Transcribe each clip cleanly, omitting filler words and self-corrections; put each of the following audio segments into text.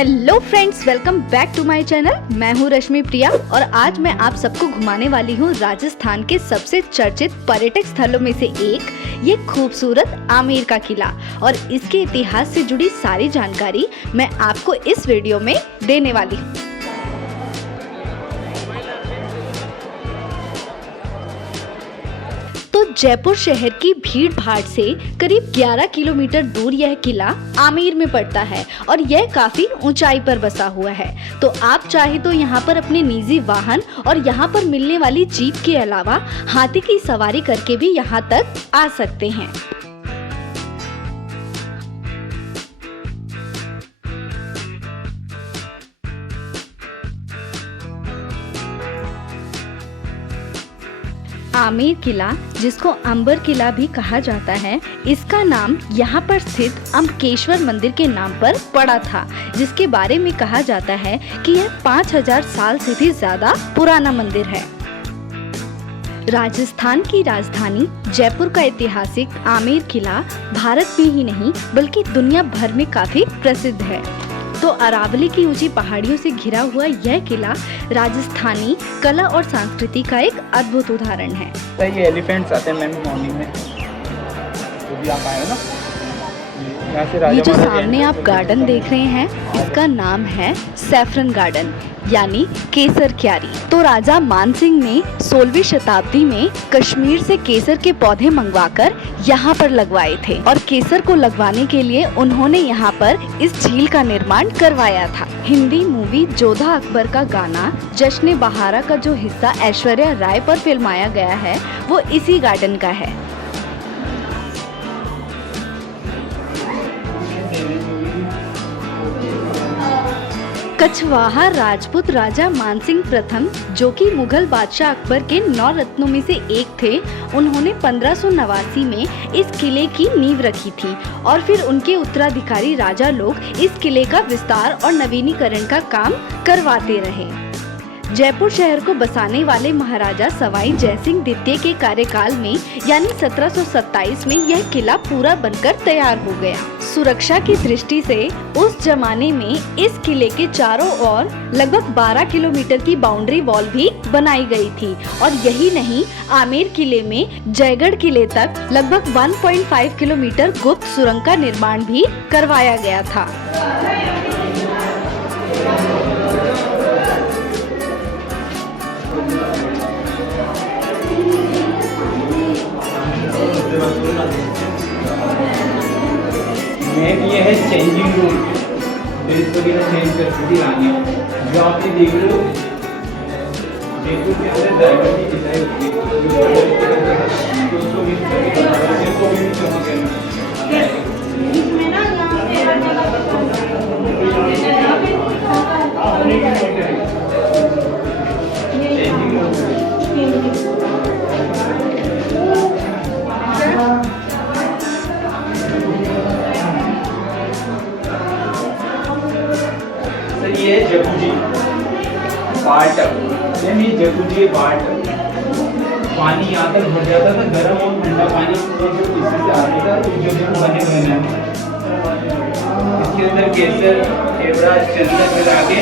Hello friends, welcome back to my channel. मैं हूँ रश्मि प्रिया और आज मैं आप सबको घुमाने वाली हूँ राजस्थान के सबसे चर्चित पर्यटक स्थलों में से एक ये खूबसूरत आमेर का किला। और इसके इतिहास से जुड़ी सारी जानकारी मैं आपको इस वीडियो में देने वाली हूँ। तो जयपुर शहर की भीड़ भाड़ से करीब 11 किलोमीटर दूर यह किला आमेर में पड़ता है और यह काफी ऊंचाई पर बसा हुआ है। तो आप चाहे तो यहाँ पर अपने निजी वाहन और यहाँ पर मिलने वाली जीप के अलावा हाथी की सवारी करके भी यहाँ तक आ सकते हैं। आमेर किला, जिसको अंबर किला भी कहा जाता है, इसका नाम यहाँ पर स्थित अम्बकेश्वर मंदिर के नाम पर पड़ा था, जिसके बारे में कहा जाता है कि यह 5000 साल से भी ज्यादा पुराना मंदिर है। राजस्थान की राजधानी जयपुर का ऐतिहासिक आमेर किला भारत में ही नहीं बल्कि दुनिया भर में काफी प्रसिद्ध है। तो अरावली की ऊंची पहाड़ियों से घिरा हुआ यह किला राजस्थानी कला और संस्कृति का एक अद्भुत उदाहरण है। ये एलिफेंट्स आते हैं मैम मॉर्निंग में, तो भी आप आए हो ना। ये जो सामने आप गार्डन देख रहे हैं, इसका नाम है सैफरन गार्डन यानी केसर क्यारी। तो राजा मानसिंह ने 16वीं शताब्दी में कश्मीर से केसर के पौधे मंगवाकर यहाँ पर लगवाए थे और केसर को लगवाने के लिए उन्होंने यहाँ पर इस झील का निर्माण करवाया था। हिंदी मूवी जोधा अकबर का गाना जश्न बहारा का जो हिस्सा ऐश्वर्या राय पर फिल्माया गया है वो इसी गार्डन का है। कछवाहा राजपूत राजा मानसिंह प्रथम, जो कि मुगल बादशाह अकबर के 9 रत्नों में से एक थे, उन्होंने 1589 में इस किले की नींव रखी थी और फिर उनके उत्तराधिकारी राजा लोग इस किले का विस्तार और नवीनीकरण का काम करवाते रहे। जयपुर शहर को बसाने वाले महाराजा सवाई जयसिंह द्वितीय के कार्यकाल में यानी 1727 में यह किला पूरा बनकर तैयार हो गया। सुरक्षा की दृष्टि से उस जमाने में इस किले के चारों ओर लगभग 12 किलोमीटर की बाउंड्री वॉल भी बनाई गई थी। और यही नहीं, आमेर किले में जयगढ़ किले तक लगभग 1.5 किलोमीटर गुप्त सुरंग का निर्माण भी करवाया गया था। ये है चेंजिंग रूम, ड्रेस वगैरह चेंज कर सकती है। जो आप ये देख रहे हो, जयपुर के अंदर ड्राइवर की डिजाइन होती ये जकूजी बाट, यानी जकूजी बाट। पानी यहाँ तक भर जाता था, गर्म और ठंडा पानी इसी से आता था, जो बने हुए हैं। इसके अंदर केसर, केवड़ा, चंदन मिला के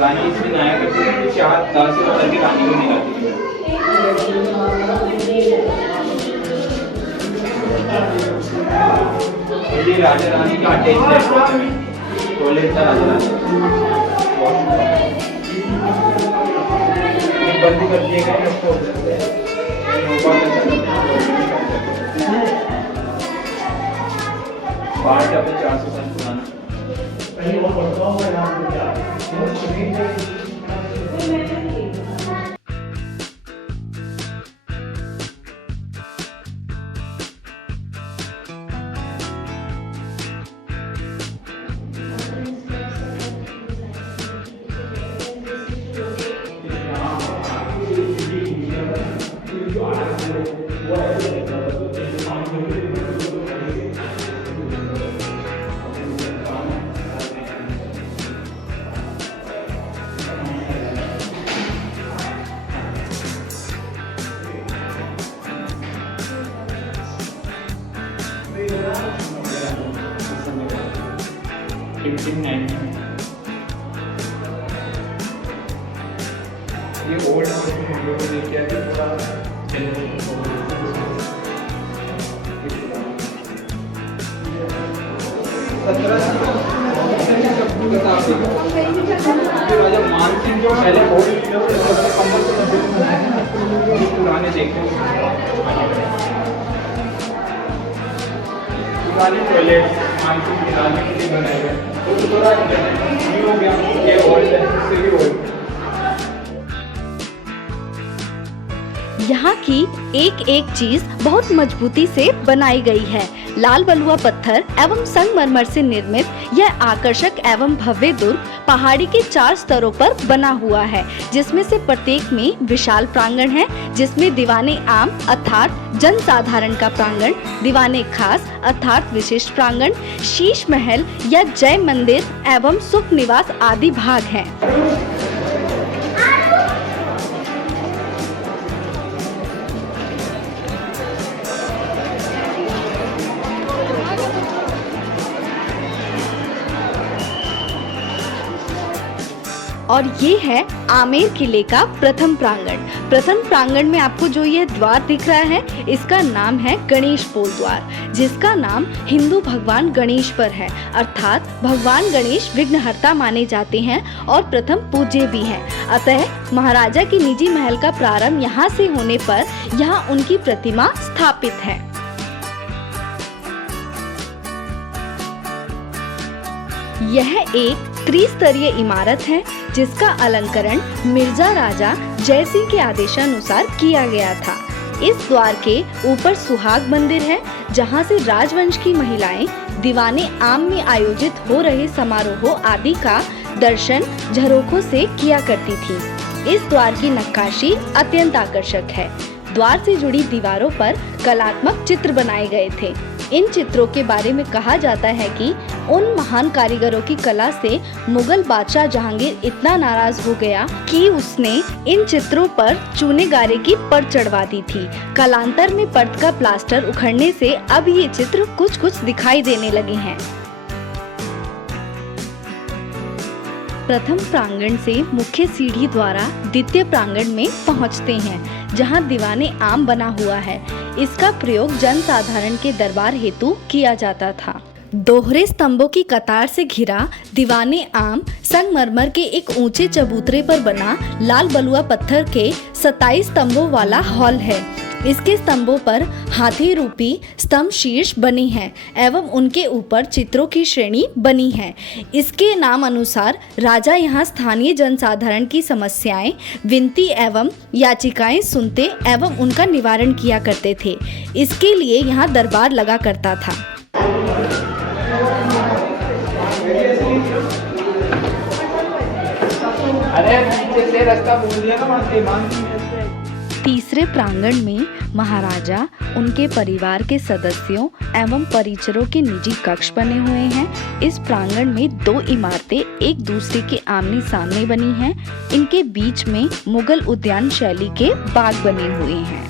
रानी इसमें नहाया करती थी। 4 दांत से उतर के रानी को निकालती थी। ये राजा रानी का अटैच टॉयलेट था। राजा रानी बंद कर दिए गए उसको बाढ़ का 400 साल पुराना। फिफ्टीन 19 ये ओल्ड वीडियो को देख के आके थोड़ा राजा मानसिंह जो पहले पुराने देखे पुराने टॉयलेट मानसिंह के राजा के लिए बनाए गए तो थोड़ा न्यू हो गया, ये ओल्ड है, इससे भी ओल्ड। यहाँ की एक एक चीज बहुत मजबूती से बनाई गई है। लाल बलुआ पत्थर एवं संगमरमर से निर्मित यह आकर्षक एवं भव्य दुर्ग पहाड़ी के 4 स्तरों पर बना हुआ है, जिसमें से प्रत्येक में विशाल प्रांगण है, जिसमें दीवाने आम अर्थात जन साधारण का प्रांगण, दीवाने खास अर्थात विशिष्ट प्रांगण, शीश महल या जय मंदिर एवं सुख निवास आदि भाग हैं। और ये है आमेर किले का प्रथम प्रांगण। प्रथम प्रांगण में आपको जो यह द्वार दिख रहा है, इसका नाम है गणेश पोल द्वार, जिसका नाम हिंदू भगवान गणेश पर है, अर्थात भगवान गणेश विघ्नहर्ता माने जाते हैं और प्रथम पूज्य भी हैं। अतः महाराजा की निजी महल का प्रारंभ यहाँ से होने पर यहाँ उनकी प्रतिमा स्थापित है। यह एक त्रिस्तरीय इमारत है, जिसका अलंकरण मिर्जा राजा जय सिंह के आदेशानुसार किया गया था। इस द्वार के ऊपर सुहाग मंदिर है, जहां से राजवंश की महिलाएं दीवाने आम में आयोजित हो रहे समारोहों आदि का दर्शन झरोखों से किया करती थी। इस द्वार की नक्काशी अत्यंत आकर्षक है। द्वार से जुड़ी दीवारों पर कलात्मक चित्र बनाए गए थे। इन चित्रों के बारे में कहा जाता है कि उन महान कारीगरों की कला से मुगल बादशाह जहांगीर इतना नाराज हो गया कि उसने इन चित्रों पर चूने गारे की परत चढ़वा दी थी। कालांतर में परत का प्लास्टर उखड़ने से अब ये चित्र कुछ कुछ दिखाई देने लगे हैं। प्रथम प्रांगण से मुख्य सीढ़ी द्वारा द्वितीय प्रांगण में पहुंचते हैं, जहां दीवाने आम बना हुआ है। इसका प्रयोग जन साधारण के दरबार हेतु किया जाता था। दोहरे स्तंभों की कतार से घिरा दीवाने आम संगमरमर के एक ऊंचे चबूतरे पर बना लाल बलुआ पत्थर के 27 स्तंभों वाला हॉल है। इसके स्तंभों पर हाथी रूपी स्तंभ शीर्ष बने हैं एवं उनके ऊपर चित्रों की श्रेणी बनी है। इसके नाम अनुसार राजा यहाँ स्थानीय जनसाधारण की समस्याएं, विनती एवं याचिकाएं सुनते एवं उनका निवारण किया करते थे। इसके लिए यहाँ दरबार लगा करता था। अरे पीछे से रास्ता बोल दिया ना। तीसरे प्रांगण में महाराजा, उनके परिवार के सदस्यों एवं परिचरों के निजी कक्ष बने हुए हैं। इस प्रांगण में 2 इमारतें एक दूसरे के आमने सामने बनी हैं। इनके बीच में मुगल उद्यान शैली के बाग बने हुए हैं।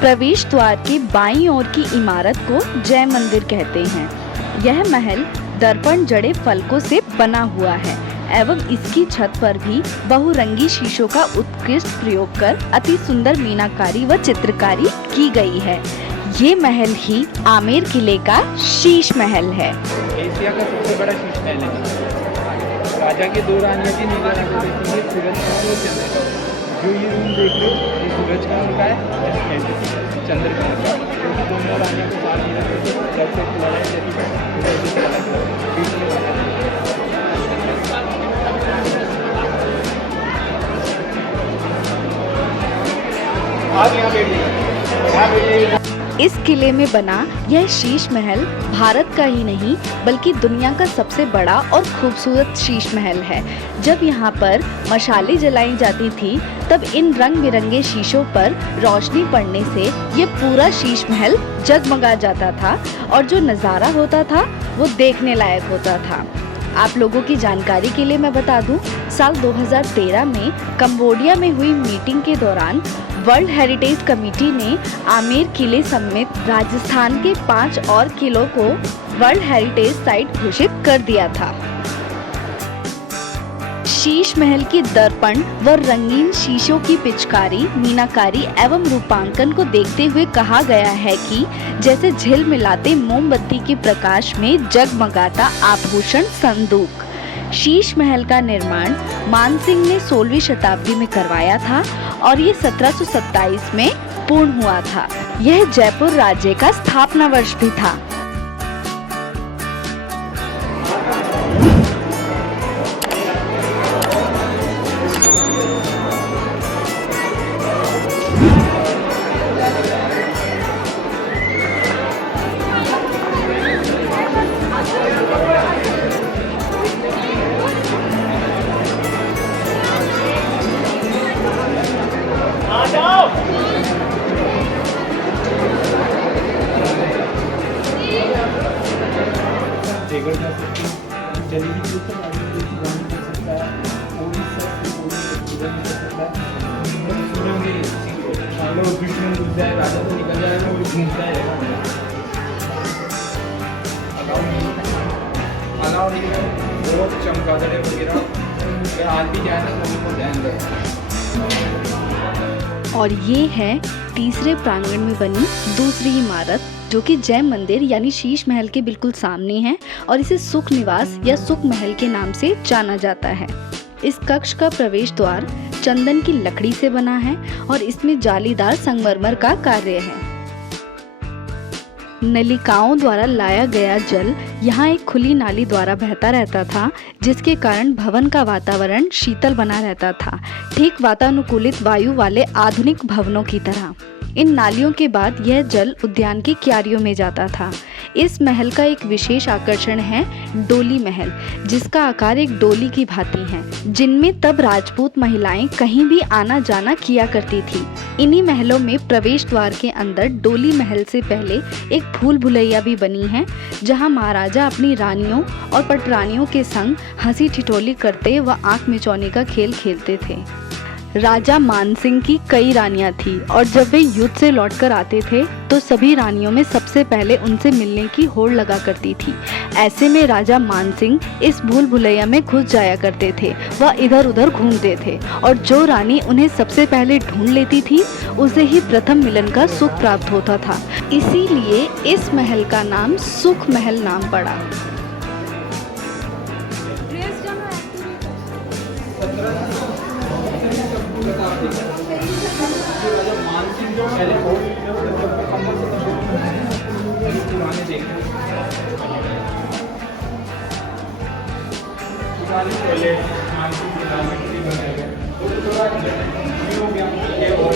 प्रवेश द्वार के बाईं ओर की इमारत को जय मंदिर कहते हैं। यह महल दर्पण जड़े फलकों से बना हुआ है एवं इसकी छत पर भी बहुरंगी शीशों का उत्कृष्ट प्रयोग कर अति सुंदर मीनाकारी व चित्रकारी की गई है। ये महल ही आमेर किले का शीश महल है। एशिया का सबसे बड़ा शीश महल है। राजा की 2 रानियों की निगरानी को देखेंगे, सूरज कमल और चंद्र। जो ये रूम देख रहे हो, ये सूरज कमल का है, चंद्र कमल का, क्योंकि दोनों रानियों को साथ ही रखते थे। सबसे लड़ाई जैसी इस किले में बना यह शीश महल भारत का ही नहीं बल्कि दुनिया का सबसे बड़ा और खूबसूरत शीश महल है। जब यहाँ पर मशालें जलाई जाती थी तब इन रंग बिरंगे शीशों पर रोशनी पड़ने से ये पूरा शीश महल जगमगा जाता था और जो नज़ारा होता था वो देखने लायक होता था। आप लोगों की जानकारी के लिए मैं बता दूं, साल 2013 में कंबोडिया में हुई मीटिंग के दौरान वर्ल्ड हेरिटेज कमेटी ने आमेर किले समेत राजस्थान के 5 और किलों को वर्ल्ड हेरिटेज साइट घोषित कर दिया था। शीश महल की दर्पण व रंगीन शीशों की पिचकारी, मीनाकारी एवं रूपांकन को देखते हुए कहा गया है कि जैसे झिलमिलाते मोमबत्ती के प्रकाश में जगमगाता आभूषण संदूक। शीश महल का निर्माण मानसिंह ने 16वीं शताब्दी में करवाया था और ये 1727 में पूर्ण हुआ था। यह जयपुर राज्य का स्थापना वर्ष भी था। राजा तो निकल जाएगा, वो घूमता रहेगा। बहुत चमगादड़ वगैरह आज भी जाए ना तो उनको ध्यान रखें। और ये है तीसरे प्रांगण में बनी दूसरी इमारत, जो कि जय मंदिर यानी शीश महल के बिल्कुल सामने है और इसे सुख निवास या सुख महल के नाम से जाना जाता है। इस कक्ष का प्रवेश द्वार चंदन की लकड़ी से बना है और इसमें जालीदार संगमरमर का कार्य है। नलिकाओं द्वारा लाया गया जल यहाँ एक खुली नाली द्वारा बहता रहता था, जिसके कारण भवन का वातावरण शीतल बना रहता था, ठीक वातानुकूलित वायु वाले आधुनिक भवनों की तरह। इन नालियों के बाद यह जल उद्यान की क्यारियों में जाता था। इस महल का एक विशेष आकर्षण है डोली महल, जिसका आकार एक डोली की भांति है, जिनमें तब राजपूत महिलाएं कहीं भी आना जाना किया करती थी। इन्हीं महलों में प्रवेश द्वार के अंदर डोली महल से पहले एक भूल भुलैया भी बनी है, जहां महाराजा अपनी रानियों और पटरानियों के संग हंसी ठिठोली करते व आंख मिचौनी का खेल खेलते थे। राजा मानसिंह की कई रानियां थी और जब वे युद्ध से लौटकर आते थे तो सभी रानियों में सबसे पहले उनसे मिलने की होड़ लगा करती थी। ऐसे में राजा मानसिंह इस भूल भुलैया में घुस जाया करते थे व इधर उधर घूमते थे और जो रानी उन्हें सबसे पहले ढूंढ लेती थी उसे ही प्रथम मिलन का सुख प्राप्त होता था। इसीलिए इस महल का नाम सुख महल नाम पड़ा। मानसिंह जो पहले पुराने देखे पहले मानसिंह प्रधानमंत्री बनाए गए तो थोड़ा हो गया ये और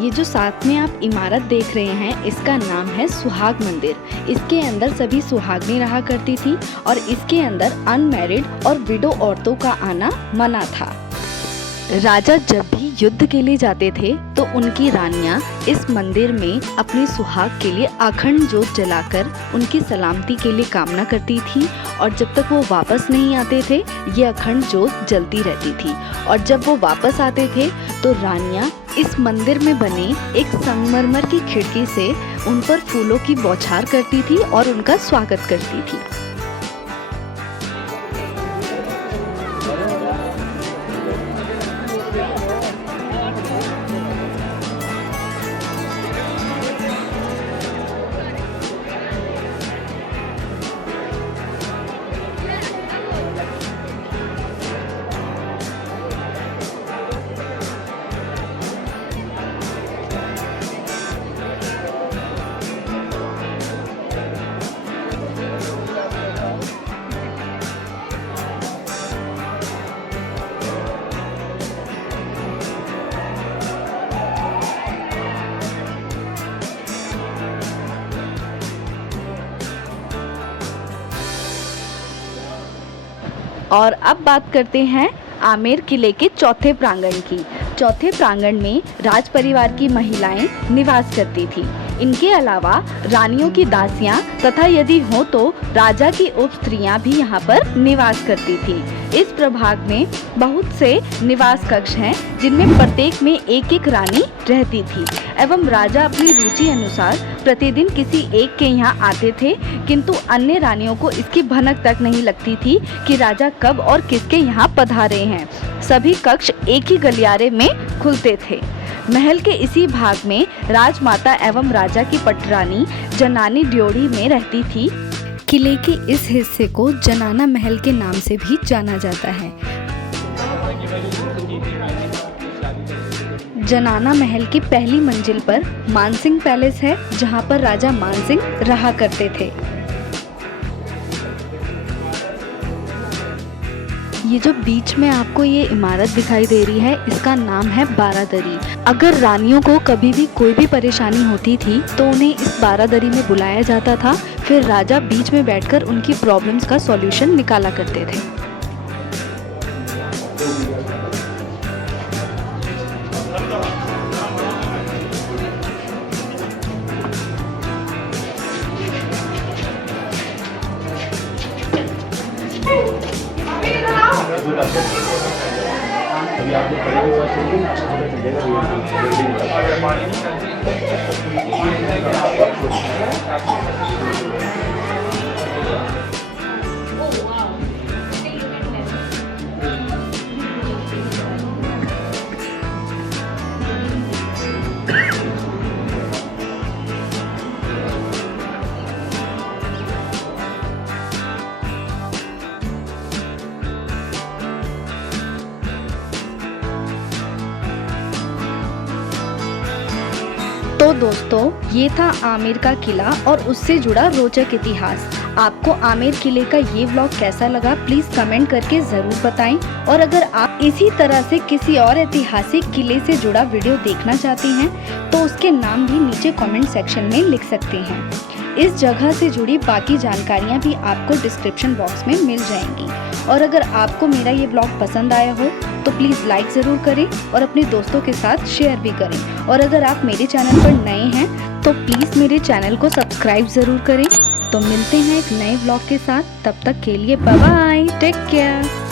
ये जो साथ में आप इमारत देख रहे हैं, इसका नाम है सुहाग मंदिर। इसके अंदर सभी सुहागनी रहा करती थी और इसके अंदर अनमैरिड और विडो औरतों का आना मना था। राजा जब भी युद्ध के लिए जाते थे तो उनकी रानियां इस मंदिर में अपने सुहाग के लिए अखंड जोत जलाकर उनकी सलामती के लिए कामना करती थी और जब तक वो वापस नहीं आते थे ये अखंड जोत जलती रहती थी। और जब वो वापस आते थे तो रानियां इस मंदिर में बने एक संगमरमर की खिड़की से उन पर फूलों की बौछार करती थी और उनका स्वागत करती थी। और अब बात करते हैं आमेर किले के चौथे प्रांगण की। चौथे प्रांगण में राज परिवार की महिलाएं निवास करती थी। इनके अलावा रानियों की दासियां तथा यदि हो तो राजा की उप स्त्रियां भी यहाँ पर निवास करती थी। इस प्रभाग में बहुत से निवास कक्ष हैं जिनमें प्रत्येक में एक एक रानी रहती थी एवं राजा अपनी रुचि अनुसार प्रतिदिन किसी एक के यहाँ आते थे, किंतु अन्य रानियों को इसकी भनक तक नहीं लगती थी कि राजा कब और किसके यहाँ पधारे हैं। सभी कक्ष एक ही गलियारे में खुलते थे। महल के इसी भाग में राजमाता एवं राजा की पटरानी जनानी ड्योढ़ी में रहती थी। किले के इस हिस्से को जनाना महल के नाम से भी जाना जाता है। जनाना महल की पहली मंजिल पर मानसिंह पैलेस है, जहां पर राजा मानसिंह रहा करते थे। ये जो बीच में आपको ये इमारत दिखाई दे रही है, इसका नाम है बारादरी। अगर रानियों को कभी भी कोई भी परेशानी होती थी तो उन्हें इस बारादरी में बुलाया जाता था, फिर राजा बीच में बैठकर उनकी प्रॉब्लम्स का सॉल्यूशन निकाला करते थे। तो दोस्तों, ये था आमेर का किला और उससे जुड़ा रोचक इतिहास। आपको आमेर किले का ये व्लॉग कैसा लगा प्लीज कमेंट करके जरूर बताएं। और अगर आप इसी तरह से किसी और ऐतिहासिक किले से जुड़ा वीडियो देखना चाहते हैं तो उसके नाम भी नीचे कमेंट सेक्शन में लिख सकते हैं। इस जगह से जुड़ी बाकी जानकारियाँ भी आपको डिस्क्रिप्शन बॉक्स में मिल जाएंगी। और अगर आपको मेरा ये ब्लॉग पसंद आया हो तो प्लीज़ लाइक ज़रूर करें और अपने दोस्तों के साथ शेयर भी करें। और अगर आप मेरे चैनल पर नए हैं तो प्लीज़ मेरे चैनल को सब्सक्राइब ज़रूर करें। तो मिलते हैं एक नए ब्लॉग के साथ, तब तक के लिए बाय बाय, टेक केयर।